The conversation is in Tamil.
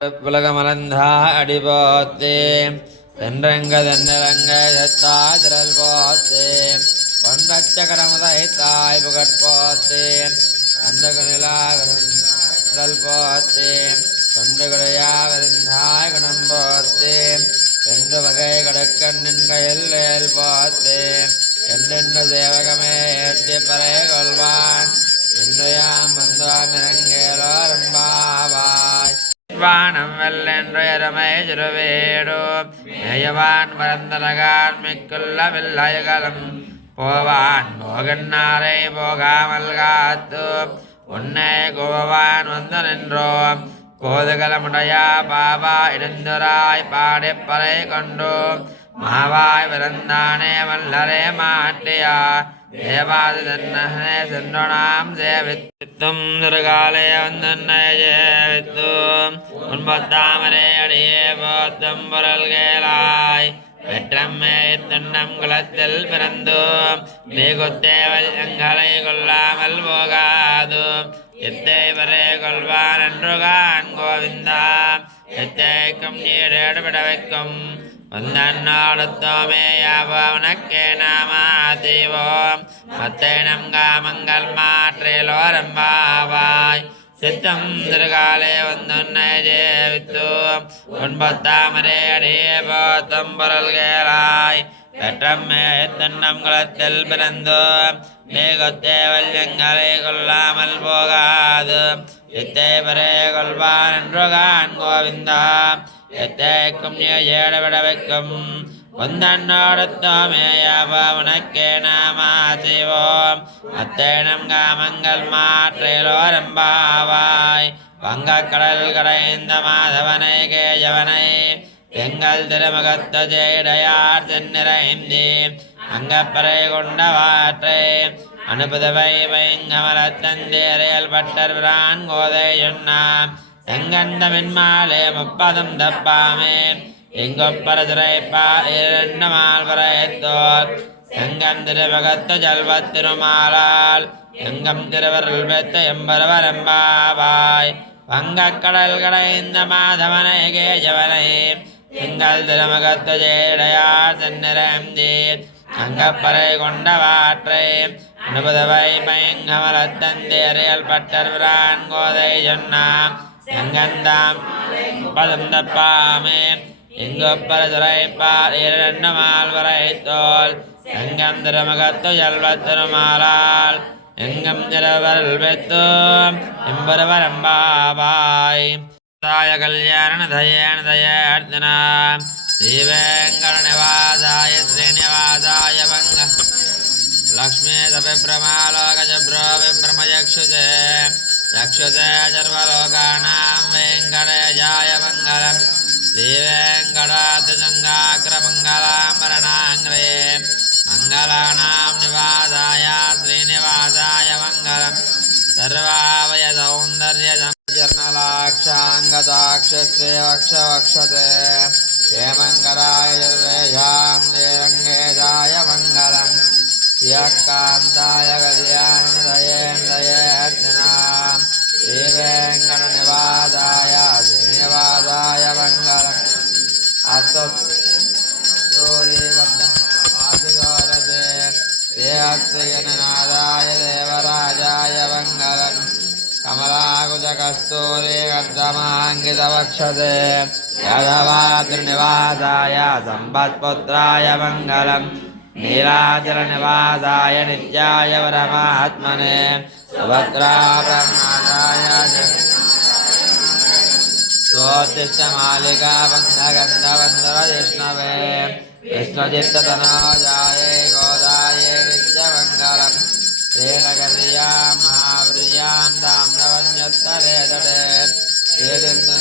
புலகமலந்தா அடிபோத்தே தென்றங்க தென்னரங்க எத்தாதிரல் போத்தே பொன்றச்ச கடமுதை தாய் புகட்போத்தே அன்றகு நிலாகடல் போத்தே தொண்டுகுடையா வருந்தாய் கணம் போத்தே என்று வகை கடக்கண்ணின் கையில் வேல் போத்தே என்றென்று சேவகமே ஏற்றி பறை கொள்வான் இன்றையாம் வந்தோம் இறங்கேலோ ரம்பாவாய் வானம் வெள்ளென்றுயரமை சிறுவேடோ மேயவான் மறந்தனகான் மிக்குள்ள வில்லயகலம் போவான் போகன்னாரை போகாமல் காத்து உன்னை கோவான் வந்து நின்றோம் கோதுகலமுடையா பாவா இடுந்துராய் பாடிப்பறை கொண்டு மாவாய் விருந்தானே வல்லரே மாட்டியா தேவாதி தன்னே சென்றோனாம் சேவித்தும் திருகாலே வந்தன்னை சேவித்தும் முன்பத்தாமரே அடியே போத்தும் பொருள் கேளாய் வெற்றம்மே துண்ணம் குலத்தில் பிறந்தோம் மிகுத்தேவல் எங்களை கொள்ளாமல் போகாது எத்தை வரே கொள்வான் என்றுகான் கோவிந்தா எத்தைக்கும் நீடேடு விட வைக்கும் வந்தன்னோடுத்தோமே யாவனக்கே நாம தீவோம் மத்தேனம் காமங்கள் மாற்றிலோரம்பாவாய் சித்தம் திருகாலே வந்துன்னை ஜேவித்தோம் ஒன்பத்தாமரே அடியே போத்தம் பொருள் கேளாய் பெற்றம்மே துண்ணம் குலத்தில் பிறந்தோம் மேகத்தேவல் எங்களை கொள்ளாமல் போகாது எத்தை பரே கொள்வான் என்றுகான் கோவிந்தா எத்தைக்கும் நீ ஏட விட வைக்கும் வந்தன்னோடுத்தோமே யாவனக்கே நாம செய்வோம் அத்தேனம் காமங்கள் மாற்றிலோரம்பாவாய் வங்கக்கடல் கடைந்த மாதவனை கேஜவனை எங்கள் திருமுகத்த ஜெயடையார் தென்னிறைந்தி அங்கப்பறை கொண்டவாற்றை அனுப்புதவை வைங்கமலத்தந்தேரையல் பட்டர் பிரான் கோதை சொன்னாம் செங்கண்ட மின்மாலே முப்பதும் தப்பாமே எங்கொப்பரதுரைப்பா இரண்டமால் வரைத்தோர் செங்கன் திருமுகத்து ஜல்வத் திருமாலால் எங்கம் திருவருள் பெத்த எம்பரவரம்பாவாய் வங்கக்கடல் கடைந்த மாதவனை கேஜவனை எங்கள் திருமுகத்து ஜேடையார் தென்னிறந்தி அங்கப்பறை கொண்டவாற்றை அனுபதவை பயங்கமலத்தந்தேறியல் பட்டர் பிரான் கோதை சொன்னாம் செங்கந்தாம் பதம் தப்பாமே எங்கொப்பரதுரைப்பார் இரண்டமால் வரைத்தோல் செங்கம் திருமுகத்து ஜல்வத் திருமாலால் எங்கம் திருவருள் பெத்தோம் எம்பரவரம்பாவாய் தாய கல்யாண தயேன தயார்த்தனா ஸ்ரீவேங்கடநிவாசாய ஸ்ரீனிவாசாய வங்க லக்ஷ்மீ விப்ரமாலோகஜப்ரோ விப்ரமயக்ஷுதே चक्षुषे सर्वलोकानां वेङ्कटेशाय मङ्गलम् श्रीवेङ्कटाद्रिजङ्गाग्रमङ्गलाम्बरणाङ्ग्रे मङ्गलानां निवासाय श्रीनिवासाय मङ्गलम् सर्वावयसौन्दर्यजर्नलाक्षाङ्गदाक्षश्रीवक्षवक्षते हेमङ्कराय सर्वेषां श्रीरङ्गेशाय मङ्गलम् यकान्ताय कल्याणदयेन्द्रयेर्जनाम् श्रीवेङ्कटनिवासाय श्रीनिवासाय मङ्गलम् अस्तूरीबद्धमासिगोरते श्रीभक्तिजननादाय देवराजाय मङ्गलम् कमलाकुजकस्तूरीगर्धमाङ्गितवक्षते यादवाद्रिनिवासाय सम्पत्पुत्राय मङ्गलम् नीलाचलनिवासाय नित्याय परमात्मने सुभद्राब्रह्मणाय स्वोत्तिष्ठमालिका बन्धगन्धवन्दरजिष्णवे विष्णुचित्ततनोजाय गोदाय नित्यमङ्गलम् श्रीनगर्यां महाप्रियां ताम्रवन्योत्तरे तटे श्रीरिन्दु